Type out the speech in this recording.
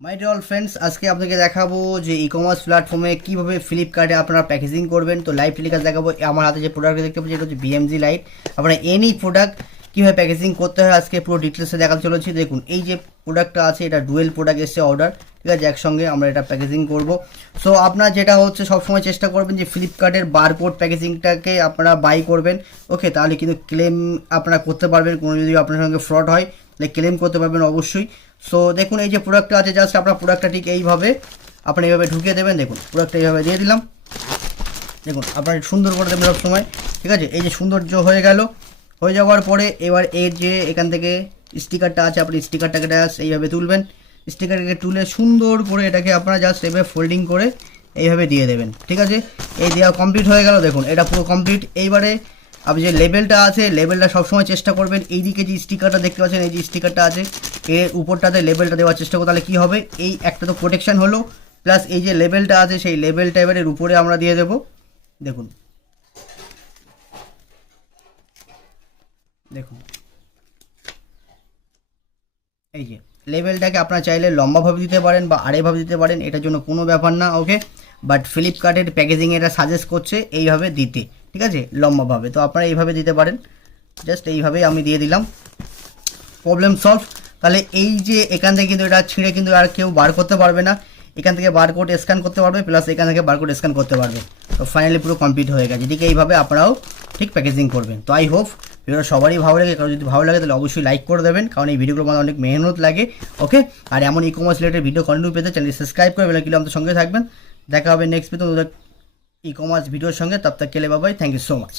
My dear friends, আজকে আপনাকে দেখাবো যে ই কমার্স প্ল্যাটফর্মে কীভাবে ফ্লিপকার্টে আপনারা প্যাকেজিং করবেন। তো লাইভ টেলিকাস্ট দেখাবো। আমার হাতে যে প্রোডাক্ট দেখতে পাচ্ছি এটা হচ্ছে বিএমজি লাইট। আপনারা এনি প্রোডাক্ট কীভাবে প্যাকেজিং করতে হয় আজকে পুরো ডিটেলসে দেখাতে চলেছি। দেখুন এই যে প্রোডাক্টটা আছে এটা ডুয়েল প্রোডাক্ট এসছে অর্ডার, ঠিক আছে, একসঙ্গে আমরা এটা প্যাকেজিং করব। সো আপনার যেটা হচ্ছে সবসময় চেষ্টা করবেন যে ফ্লিপকার্টের বারকোড প্যাকেজিংটাকে আপনারা বাই করবেন, ওকে, তাহলে কিন্তু ক্লেম আপনারা করতে পারবেন। কোনো যদি আপনার সঙ্গে ফ্রড হয় তাহলে ক্লেম করতে পারবেন অবশ্যই। সো দেখুন এই যে প্রোডাক্টটা আছে, জাস্ট আপনার প্রোডাক্টটা ঠিক এইভাবে আপনি এইভাবে ঢুকিয়ে দেবেন। দেখুন প্রোডাক্টটা এইভাবে দিয়ে দিলাম। দেখুন আপনার সুন্দর করে দেবেন সব সময়, ঠিক আছে। এই যে সৌন্দর্য হয়ে গেল, হয়ে যাওয়ার পরে এবার এর যে এখান থেকে স্টিকারটা আছে আপনি স্টিকারটাকে জাস্ট এইভাবে তুলবেন। স্টিকারটাকে তুলে সুন্দর করে এটাকে আপনারা জাস্ট এভাবে ফোল্ডিং করে এইভাবে দিয়ে দেবেন, ঠিক আছে। এই দেওয়া কমপ্লিট হয়ে গেল। দেখুন এটা পুরো কমপ্লিট। এইবারে আপনি যে লেবেলটা আছে লেবেলটা সবসময় চেষ্টা করবেন এইদিকে যে স্টিকারটা দেখতে পাচ্ছেন, এই যে স্টিকারটা আছে এর উপরটাতে লেবেলটা দেওয়ার চেষ্টা করুন। তাহলে কী হবে, এই একটা তো প্রোটেকশান হলো, প্লাস এই যে লেবেলটা আছে সেই লেবেলটা এবারে উপরে আমরা দিয়ে দেবো। দেখুন দেখুন এই যে লেভেলটাকে আপনারা চাইলে লম্বাভাবে দিতে পারেন বা আড়াইভাবে দিতে পারেন, এটার জন্য কোনো ব্যাপার না, ওকে। বাট ফ্লিপকার্টের প্যাকেজিং এটা সাজেস্ট করছে এইভাবে দিতে, ঠিক আছে, লম্বাভাবে। তো আপনারা এইভাবে দিতে পারেন, জাস্ট এইভাবেই আমি দিয়ে দিলাম, প্রবলেম সলভ। তাহলে এই যে এখান থেকে কিন্তু এটা ছিঁড়ে কিন্তু আর কেউ বার করতে পারবে না। এখান থেকে বারকোড স্ক্যান করতে পারবে, প্লাস এখান থেকে বারকোড স্ক্যান করতে পারবে। তো ফাইনালি পুরো কমপ্লিট হয়ে গেছে। ঠিক এইভাবে আপনারাও ঠিক প্যাকেজিং করবেন। তো আই হোপ ভিডিওটা সবারই ভালো লাগে। কারণ যদি ভালো লাগে তাহলে অবশ্যই লাইক করে দেবেন, কারণ এই ভিডিওগুলো আমাদের অনেক মেহনত লাগে, ওকে। আর এমন e commerce related video continue পেতে চ্যানেল সাবস্ক্রাইব করে বেল কিন্তু আমাদের সঙ্গে থাকবেন। দেখা হবে নেক্সট ভিডিও ই কমার্স ভিডিওর সঙ্গে। তব তক के लिए bye bye, thank you so much.